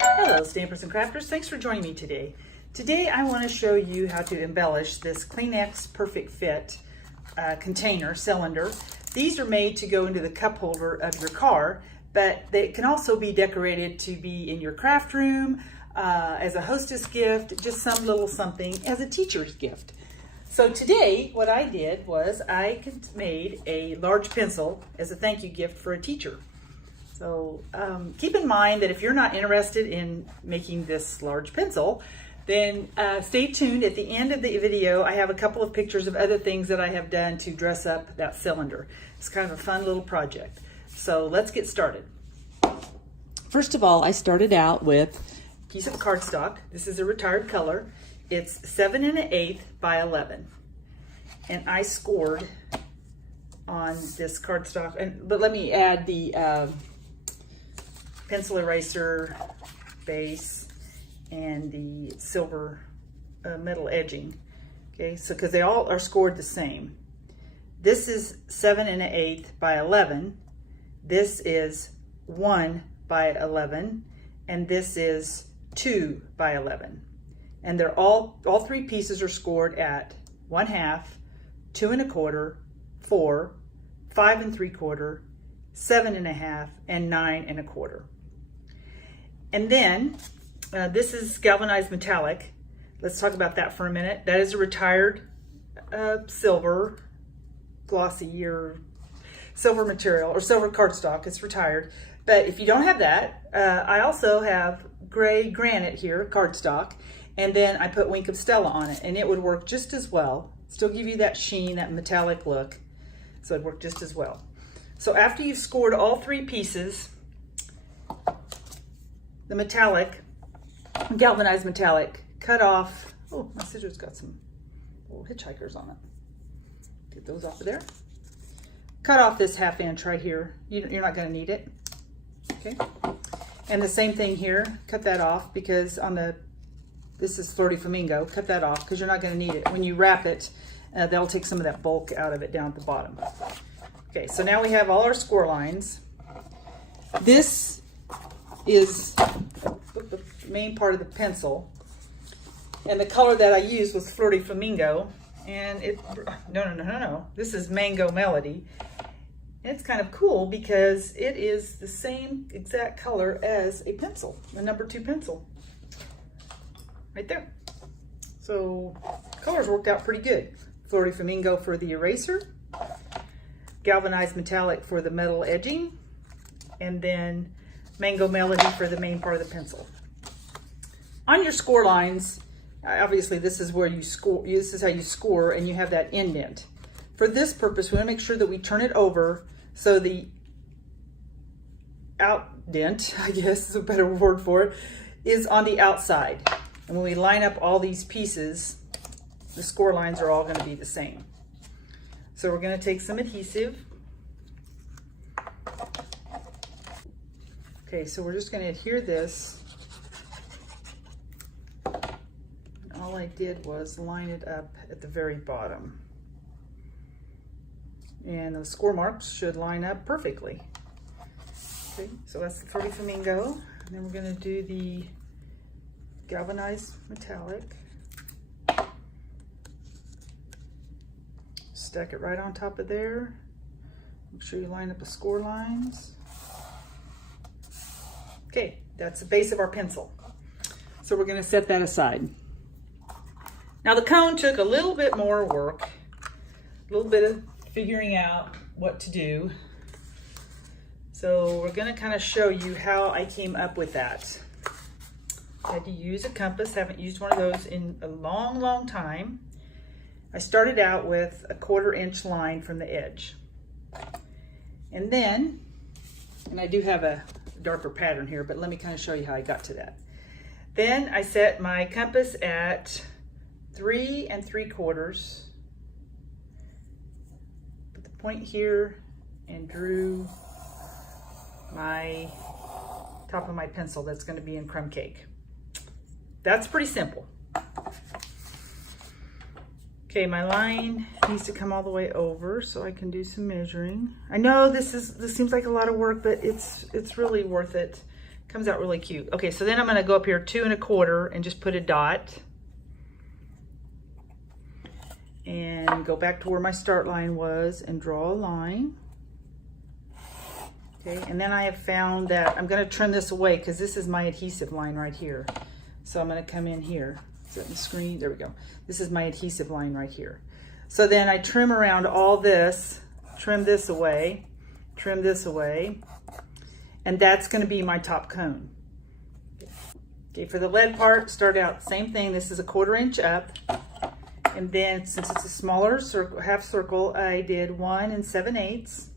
Hello Stampers and Crafters, thanks for joining me today. Today I want to show you how to embellish this Kleenex Perfect Fit container, cylinder. These are made to go into the cup holder of your car, but they can also be decorated to be in your craft room, as a hostess gift, just some little something as a teacher's gift. So today what I did was I made a large pencil as a thank you gift for a teacher. So keep in mind that if you're not interested in making this large pencil, then stay tuned. At the end of the video, I have a couple of pictures of other things that I have done to dress up that cylinder. It's kind of a fun little project. So let's get started. First of all, I started out with a piece of cardstock. This is a retired color. It's 7 1/8 by 11. And I scored on this cardstock. But let me add the pencil eraser base and the silver metal edging. Okay, so because they all are scored the same. This is 7 1/8 by 11. This is 1 by 11, and this is 2 by 11. And they're all three pieces are scored at 1/2, 2 1/4, 4, 5 3/4, 7 1/2, and 9 1/4. And then this is galvanized metallic. Let's talk about that for a minute. That is a retired silver glossy or silver material or silver cardstock. It's retired. But if you don't have that, I also have gray granite here, cardstock, and then I put Wink of Stella on it, and it would work just as well. Still give you that sheen, that metallic look. So it'd work just as well. So after you've scored all three pieces, the metallic, galvanized metallic, cut off. Oh, my scissors got some little hitchhikers on it. Get those off of there. Cut off this 1/2 inch right here. You're not going to need it. Okay. And the same thing here. Cut that off because this is Flirty Flamingo. Cut that off because you're not going to need it. When you wrap it, that'll take some of that bulk out of it down at the bottom. Okay, so now we have all our score lines. This is the main part of the pencil, and the color that I used was Flirty Flamingo, and no, this is Mango Melody. And it's kind of cool because it is the same exact color as a pencil, a number 2 pencil, right there. So colors worked out pretty good. Flirty Flamingo for the eraser, galvanized metallic for the metal edging, and then Mango Melody for the main part of the pencil. On your score lines, obviously this is where you score. This is how you score, and you have that indent. For this purpose, we want to make sure that we turn it over so the outdent, I guess is a better word for it, is on the outside. And when we line up all these pieces, the score lines are all going to be the same. So we're going to take some adhesive. Okay, so we're just going to adhere this. And all I did was line it up at the very bottom. And those score marks should line up perfectly. Okay, so that's the Flirty Flamingo. And then we're going to do the galvanized metallic. Stack it right on top of there. Make sure you line up the score lines. Okay, that's the base of our pencil. So we're going to set that aside. Now the cone took a little bit more work, a little bit of figuring out what to do. So we're going to kind of show you how I came up with that. I had to use a compass, haven't used one of those in a long time. I started out with a 1/4 inch line from the edge. And then, and I do have a darker pattern here, but let me kind of show you how I got to that. Then I set my compass at 3 3/4, put the point here, and drew my top of my pencil that's going to be in crumb cake. That's pretty simple. Okay, my line needs to come all the way over so I can do some measuring. I know this seems like a lot of work, but it's really worth it. Comes out really cute. Okay, so then I'm gonna go up here 2 1/4 and just put a dot. And go back to where my start line was and draw a line. Okay, and then I have found that I'm gonna trim this away because this is my adhesive line right here. So I'm gonna come in here. Is that in the screen? There we go. This is my adhesive line right here. So then I trim around all this, trim this away, and that's gonna be my top cone. Okay, for the lead part, start out same thing. This is a 1/4 inch up. And then since it's a smaller circle, half circle, I did 1 7/8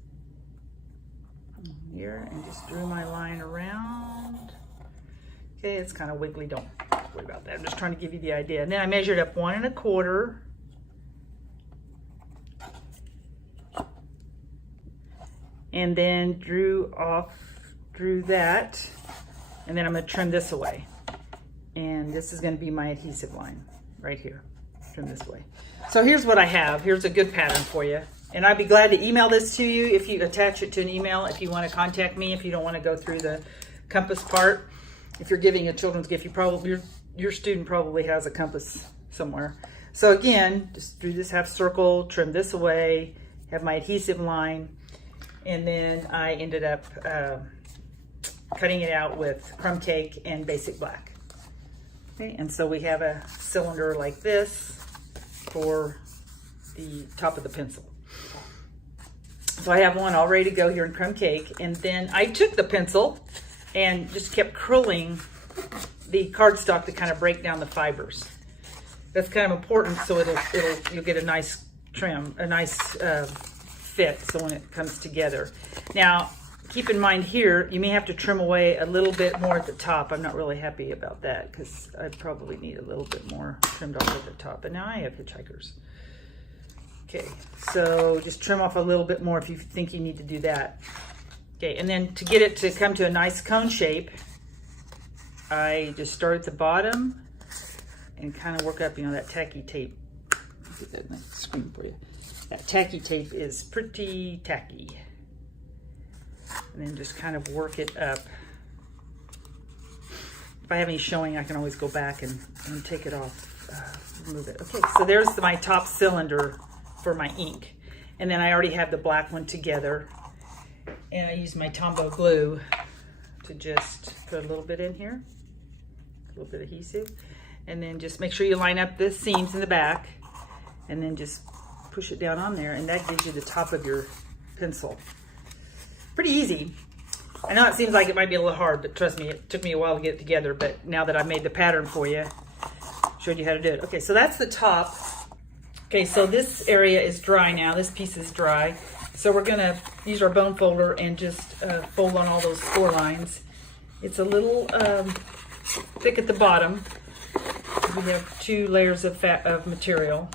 here and just drew my line around. Okay, it's kind of wiggly, don't worry about that. I'm just trying to give you the idea. And then I measured up 1 1/4. And then drew that. And then I'm gonna trim this away. And this is gonna be my adhesive line right here. Trim this way. So here's what I have. Here's a good pattern for you. And I'd be glad to email this to you if you attach it to an email, if you want to contact me, if you don't want to go through the compass part. If you're giving a children's gift, your student probably has a compass somewhere. So again, just do this half circle, trim this away, have my adhesive line, and then I ended up cutting it out with crumb cake and basic black. Okay, and so we have a cylinder like this for the top of the pencil. So I have one all ready to go here in crumb cake, and then I took the pencil and just kept curling the cardstock to kind of break down the fibers. That's kind of important, so you'll get a nice trim, a nice fit. So when it comes together, now keep in mind here, you may have to trim away a little bit more at the top. I'm not really happy about that because I probably need a little bit more trimmed off at the top. But now I have hitchhikers. Okay, so just trim off a little bit more if you think you need to do that. Okay, and then to get it to come to a nice cone shape, I just start at the bottom and kind of work up, that tacky tape. I'll get that in the screen for you. That tacky tape is pretty tacky. And then just kind of work it up. If I have any showing, I can always go back and take it off, remove it. Okay, so there's my top cylinder for my ink. And then I already have the black one together. And I use my Tombow glue to just put a little bit in here, a little bit of adhesive. And then just make sure you line up the seams in the back and then just push it down on there, and that gives you the top of your pencil. Pretty easy. I know it seems like it might be a little hard, but trust me, it took me a while to get it together, but now that I've made the pattern for you, showed you how to do it. Okay, so that's the top. Okay, so this area is dry now. This piece is dry. So we're gonna use our bone folder and just fold on all those score lines. It's a little thick at the bottom. We have 2 layers of material.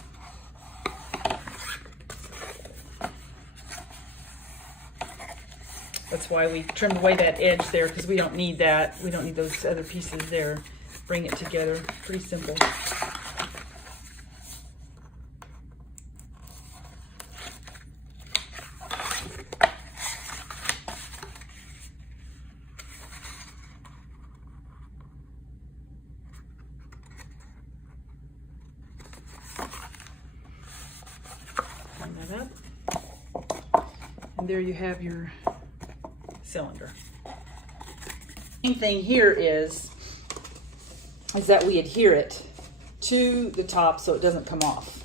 That's why we trimmed away that edge there, because we don't need that. We don't need those other pieces there. Bring it together. Pretty simple. Line that up. And there you have your cylinder. Main thing here is that we adhere it to the top so it doesn't come off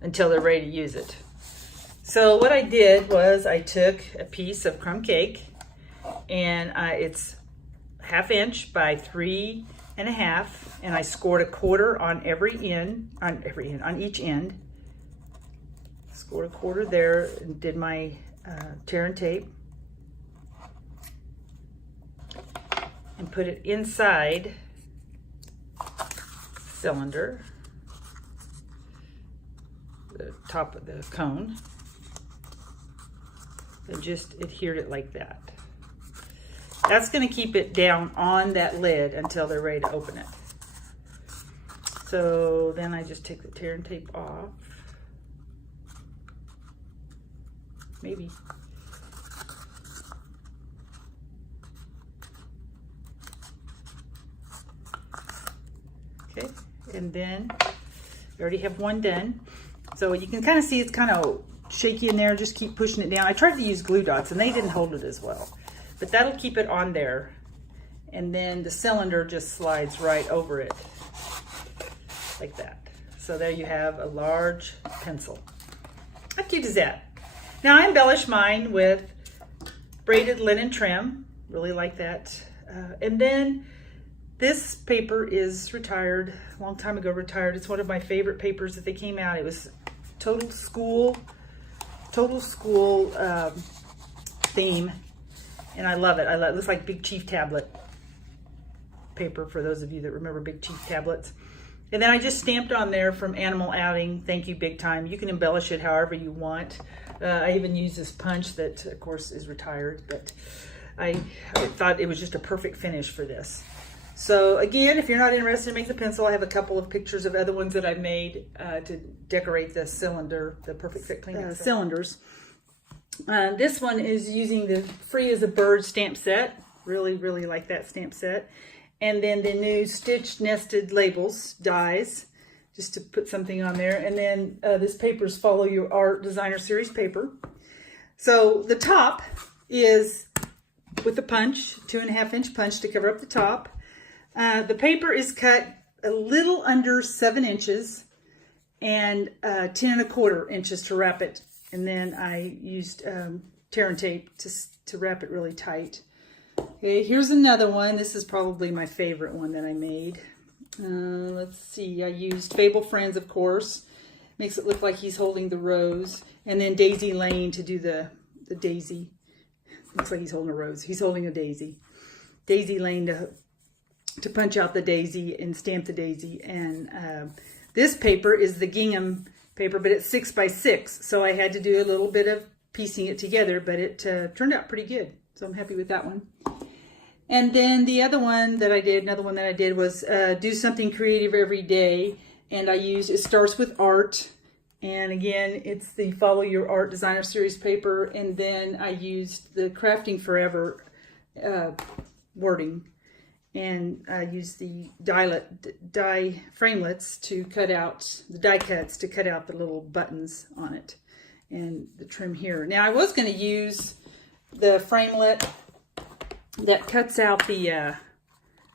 until they're ready to use it. So what I did was I took a piece of crumb cake, and it's 1/2 inch by 3 1/2, and I scored a 1/4 on on each end. Scored a 1/4 there and did my tear and tape and put it inside cylinder, the top of the cone, and just adhered it like that. That's going to keep it down on that lid until they're ready to open it. So then I just take the tear and tape off. Maybe. Okay, and then we already have one done. So you can kind of see it's kind of shaky in there. Just keep pushing it down. I tried to use glue dots and they didn't hold it as well, but that'll keep it on there. And then the cylinder just slides right over it like that. So there you have a large pencil. How cute is that? Now I embellish mine with braided linen trim. Really like that. And then this paper is retired, a long time ago retired. It's one of my favorite papers that they came out. It was total school theme. And I love it. It looks like Big Chief tablet paper for those of you that remember Big Chief tablets. And then I just stamped on there from Animal Outing, thank you big time. You can embellish it however you want. I even use this punch that of course is retired, but I thought it was just a perfect finish for this. So again, if you're not interested in making the pencil, I have a couple of pictures of other ones that I've made to decorate the cylinder, the Perfect Fit Cleaning cylinders. This one is using the Free as a Bird stamp set. Really, really like that stamp set. And then the new stitched nested labels dies, just to put something on there. And then this paper is Follow Your Art Designer Series paper. So the top is with a punch, 2.5-inch punch to cover up the top. The paper is cut a little under 7 inches and 10.25 inches to wrap it. And then I used tear and tape to wrap it really tight. Okay, here's another one. This is probably my favorite one that I made. Let's see, I used Fable Friends, of course. Makes it look like he's holding the rose. And then Daisy Lane to do the daisy. Looks like he's holding a rose. He's holding a daisy. Daisy Lane to punch out the daisy and stamp the daisy. And this paper is the gingham paper, but it's 6x6. So I had to do a little bit of piecing it together, but it turned out pretty good. So I'm happy with that one. And then the other one that I did, was do something creative every day. And I used, it starts with art. And again, it's the Follow Your Art Designer Series paper. And then I used the Crafting Forever wording. And I used the die framelets to cut out, the die cuts to cut out the little buttons on it. And the trim here. Now I was going to use the framelit that cuts out the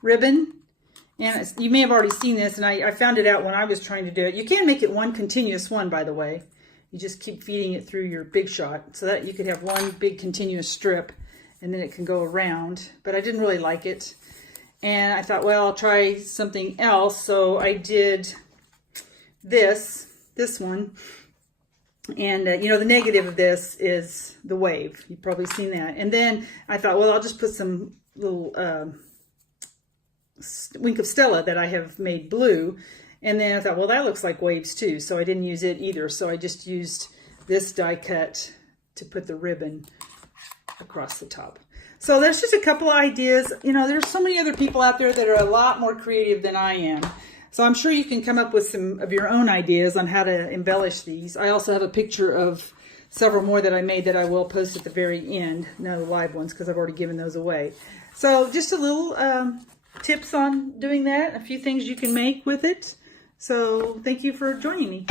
ribbon, and you may have already seen this, and I found it out when I was trying to do it. You can make it one continuous one, by the way. You just keep feeding it through your Big Shot so that you could have one big continuous strip and then it can go around, but I didn't really like it. And I thought, well, I'll try something else. So I did this one. And, you know, the negative of this is the wave. You've probably seen that. And then I thought, well, I'll just put some little Wink of Stella that I have made blue. And then I thought, well, that looks like waves too. So I didn't use it either. So I just used this die cut to put the ribbon across the top. So there's just a couple of ideas. You know, there's so many other people out there that are a lot more creative than I am. So I'm sure you can come up with some of your own ideas on how to embellish these. I also have a picture of several more that I made that I will post at the very end. No live ones because I've already given those away. So just a little tips on doing that. A few things you can make with it. So thank you for joining me.